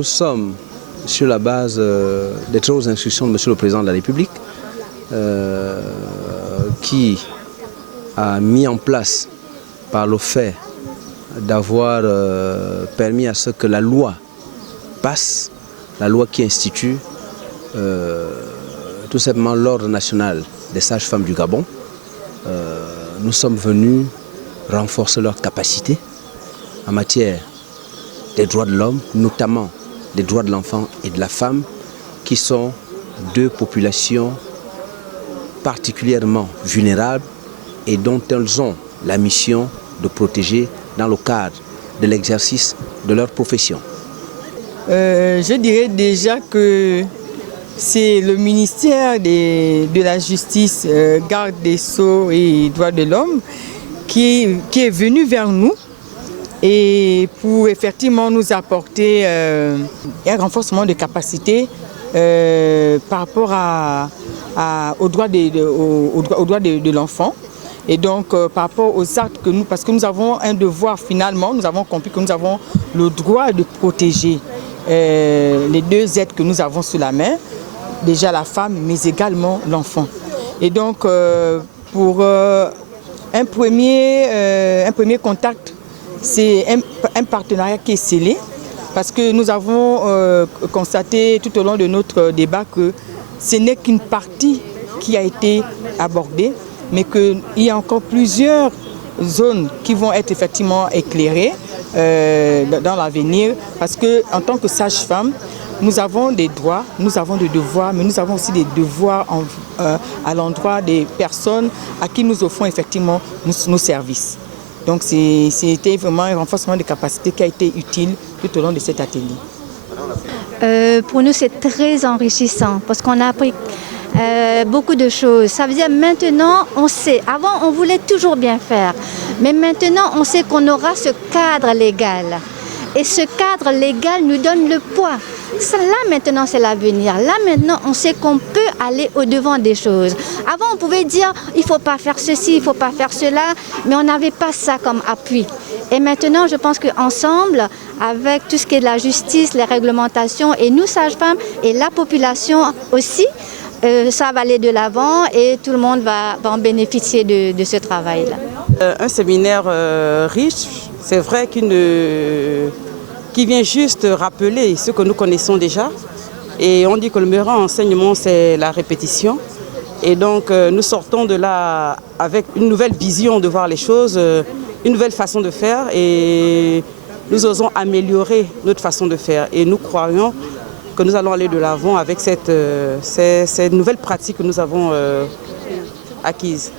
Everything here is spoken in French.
nous sommes sur la base des très hautes instructions de M. le Président de la République qui a mis en place par le fait d'avoir permis à ce que la loi passe, la loi qui institue tout simplement l'ordre national des sages-femmes du Gabon. Nous sommes venus renforcer leurs capacités en matière des droits de l'homme, notamment des droits de l'enfant et de la femme, qui sont deux populations particulièrement vulnérables et dont elles ont la mission de protéger dans le cadre de l'exercice de leur profession. Je dirais déjà que c'est le ministère de la Justice, Garde des Sceaux et Droits de l'Homme qui est venu vers nous et pour effectivement nous apporter un renforcement de capacité par rapport aux droits de l'enfant. Et donc par rapport aux actes que nous, parce que nous avons un devoir finalement, nous avons compris que nous avons le droit de protéger les deux êtres que nous avons sous la main, déjà la femme mais également l'enfant. Et donc pour un premier contact, c'est un partenariat qui est scellé parce que nous avons constaté tout au long de notre débat que ce n'est qu'une partie qui a été abordée, mais qu'il y a encore plusieurs zones qui vont être effectivement éclairées dans l'avenir, parce qu'en tant que sage-femme, nous avons des droits, nous avons des devoirs, mais nous avons aussi des devoirs à l'endroit des personnes à qui nous offrons effectivement nos services. Donc c'était vraiment un renforcement des capacités qui a été utile tout au long de cet atelier. Pour nous, c'est très enrichissant parce qu'on a appris beaucoup de choses. Ça veut dire maintenant, on sait. Avant, on voulait toujours bien faire. Mais maintenant, on sait qu'on aura ce cadre légal. Et ce cadre légal nous donne le poids. Là, maintenant, c'est l'avenir. Là, maintenant, on sait qu'on peut aller au-devant des choses. Avant, on pouvait dire, il ne faut pas faire ceci, il ne faut pas faire cela, mais on n'avait pas ça comme appui. Et maintenant, je pense qu'ensemble, avec tout ce qui est de la justice, les réglementations, et nous, sages-femmes, et la population aussi, ça va aller de l'avant et tout le monde va en bénéficier de ce travail-là. Un séminaire riche, c'est vrai qui vient juste rappeler ce que nous connaissons déjà. Et on dit que le meilleur enseignement, c'est la répétition. Et donc nous sortons de là avec une nouvelle vision de voir les choses, une nouvelle façon de faire et nous osons améliorer notre façon de faire. Et nous croyons que nous allons aller de l'avant avec cette nouvelle pratique que nous avons acquise.